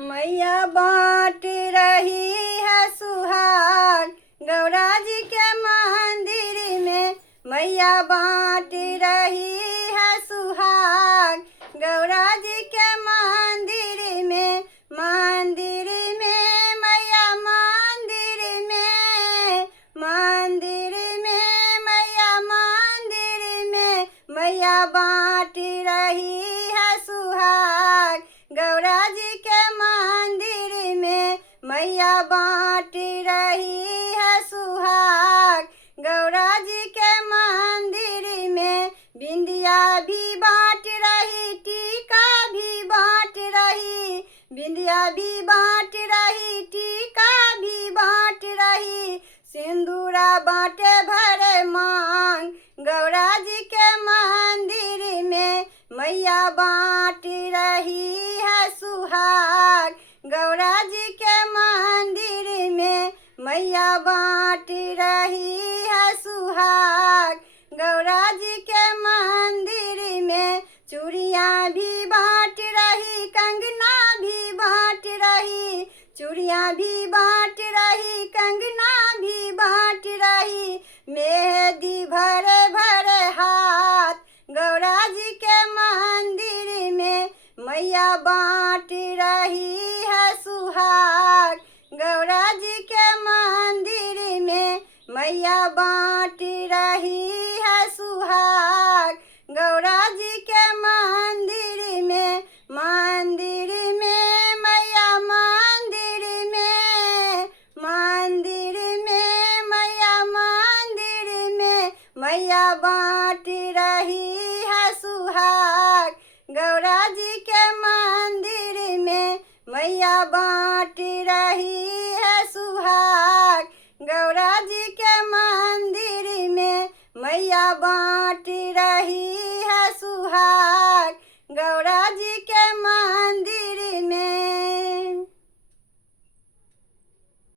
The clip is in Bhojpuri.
मैया बाँट रही है सुहाग गौरा जी के मंदिर में। मैया बाँट रही है सुहाग गौरा जी के मंदिर में। मंदिर में मैया मंदिर में, मंदिर में मैया मंदिर में। मैया बाँट रही है सुहाग गौरा जी के मंदिर में। मैया बाँट रही है सुहाग गौरा जी के मंदिर में। बिंदिया भी बाँट रही, टीका भी बाँट रही, बिंदिया भी बाँट रही, टीका भी बाँट रही। सिंदूरा बाँटे भरे मांग गौरा जी के मंदिर में। मैया बाँट रही है सुहाग गौरा जी के मंदिर में। मैया बाँट रही है सुहाग गौरा जी के मंदिर में। चूड़ियाँ भी बाँट रही, कंगना भी बाँट रही, चूड़ियाँ भी बाँट रही, कंगना भी बाँट रही। मेहंदी भरे भरे हाथ गौरा जी के मंदिर में। मैया बाँट रही है सुहाग गौरा जी के मंदिर में। मैया बाँट रही है सुहाग गौरा जी के मंदिर में। मंदिर में मैया मंदिर में, मंदिर में मैया मंदिर में। मैया बाँट रही है सुहाग गौरा जी के मंदिर में। मैया बाँट रही है सुहाग गौरा जी के मंदिर में। मैया बाँट रही है सुहाग गौरा